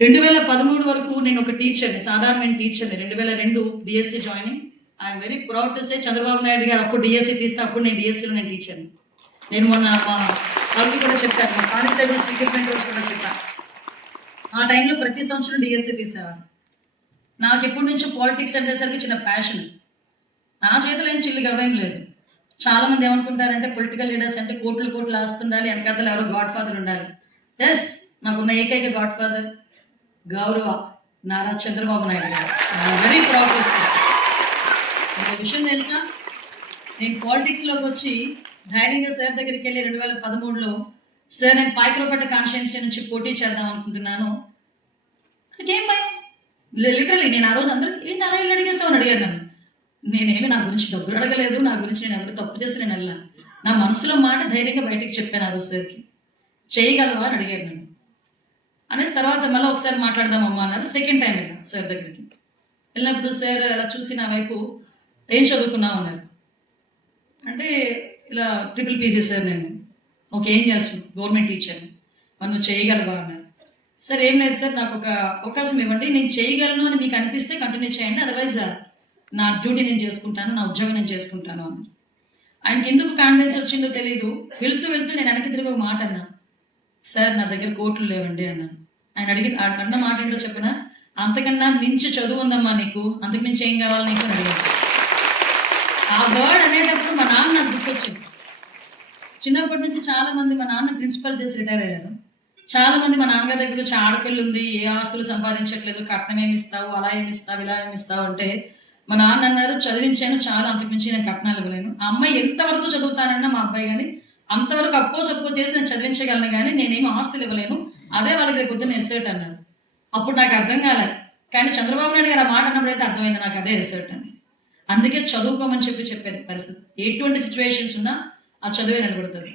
రెండు వేల పదమూడు వరకు నేను ఒక టీచర్ని సాధారణమైన టీచర్ని రెండు వేల రెండు DSC joining I'm very proud to say Chandrababu Naidu garu అప్పుడు డిఎస్సి తీస్తే అప్పుడు నేను డిఎస్సిలో నేను టీచర్ని నేను మొన్న మా వాళ్ళకి కూడా చెప్పాను మా కానిస్టేబుల్స్ రిక్రూట్మెంట్ రోజు కూడా చెప్పాను ఆ టైంలో ప్రతి సంవత్సరం డిఎస్సి తీసేవారు. నాకు ఎప్పటి నుంచో పాలిటిక్స్ అనేసరికి చిన్న ప్యాషన్ నా చేతిలో ఏం చిల్లి గవ్వేం లేదు. చాలా మంది ఏమనుకుంటారంటే పొలిటికల్ లీడర్స్ అంటే కోట్లు కోట్లు ఆస్తుండాలి వెనకాతలు ఎవరో గాడ్ ఫాదర్ ఉండాలి. ఎస్ నాకున్న ఏకైక గాడ్ ఫాదర్ గౌరవ నారా చంద్రబాబు నాయుడు గారు. వెరీ ప్రౌడ్ ఒక విషయం తెలుసా? నేను పాలిటిక్స్లోకి వచ్చి ధైర్యంగా సార్ దగ్గరికి వెళ్ళి రెండు వేల పదమూడులో సార్ నేను పాయకరపేట కాన్స్టిట్యున్సీ నుంచి పోటీ చేద్దాం అనుకుంటున్నాను. నాకేం భయం? లిటరలీ నేను ఆ రోజు అందరూ ఏంటి అలా ఇల్లు అడిగేసావు? అని అడిగాను నన్ను. నేనేమి నా గురించి డబ్బులు అడగలేదు నా గురించి నేను ఎవరు తప్పు చేసి నేను వెళ్ళా నా మనసులో మాట ధైర్యంగా బయటికి చెప్పాను ఆ రోజు సార్కి. చేయగలవా అని అడిగారు నన్ను. అనేసి తర్వాత మళ్ళీ ఒకసారి మాట్లాడదాం అమ్మా అన్నారు. సెకండ్ టైం వెళ్ళాం సార్ దగ్గరికి. వెళ్ళినప్పుడు సార్ అలా చూసి నా వైపు ఏం చదువుకున్నావు అన్నారు. అంటే ఇలా ట్రిపుల్ పీజీ సార్ నేను. ఓకే ఏం చేస్తాను గవర్నమెంట్ టీచర్ మరి నువ్వు చేయగలవా అన్నారు. సార్ ఏం లేదు సార్ నాకు ఒక అవకాశం ఇవ్వండి. నేను చేయగలను అని మీకు అనిపిస్తే కంటిన్యూ చేయండి. అదర్వైజ్ నా డ్యూటీ నేను చేసుకుంటాను నా ఉద్యోగం నేను చేసుకుంటాను అన్నారు. ఆయనకి ఎందుకు కాన్ఫిడెన్స్ వచ్చిందో తెలియదు వెళ్తూ వెళ్తూ నేను వెనక్కి తిరిగి ఒక మాట అన్నా. సార్ నా దగ్గర కోట్లు లేవండి అన్నాను. ఆయన అడిగి అన్న మాట ఏంటో చెప్పిన? అంతకన్నా మించి చదువు ఉందమ్మా నీకు. అంతకు మించి ఏం కావాలి నీకు? అడిగాను. ఆ వర్డ్ అనేటప్పుడు మా నాన్న నాకు గుర్తొచ్చింది. చిన్నప్పటి నుంచి చాలా మంది మా నాన్న ప్రిన్సిపల్ చేసి రిటైర్ అయ్యారు. చాలా మంది మా నాన్నగారి దగ్గర వచ్చి ఆడపిల్ల ఉంది ఏ ఆస్తులు సంపాదించట్లేదు కట్నం ఏమి ఇస్తావు అలా ఏమి ఇస్తావు ఇలా ఏమి ఇస్తావు అంటే మా నాన్న అన్నారు చదివించాను చాలా అంతకుమించి నేను కట్నాలు ఇవ్వలేను. ఆ అమ్మాయి ఎంతవరకు చదువుతానన్నా మా అబ్బాయి కానీ అంతవరకు అప్పో సప్పో చేసి నేను చదివించగలను కానీ నేనేమి ఆస్తులు ఇవ్వలేను. అదే వాళ్ళకి రేపు పొద్దున్న ఎస్సెట్ అన్నాడు. అప్పుడు నాకు అర్థం కాలేదు కానీ చంద్రబాబు నాయుడు గారు ఆ మాట అన్నప్పుడు అయితే అర్థమైంది నాకు అదే ఎస్సెట్ అని. అందుకే చదువుకోమని చెప్పి చెప్పేది పరిస్థితి. ఎటువంటి సిచ్యువేషన్స్ ఉన్నా ఆ చదువే నిలబడుతుంది.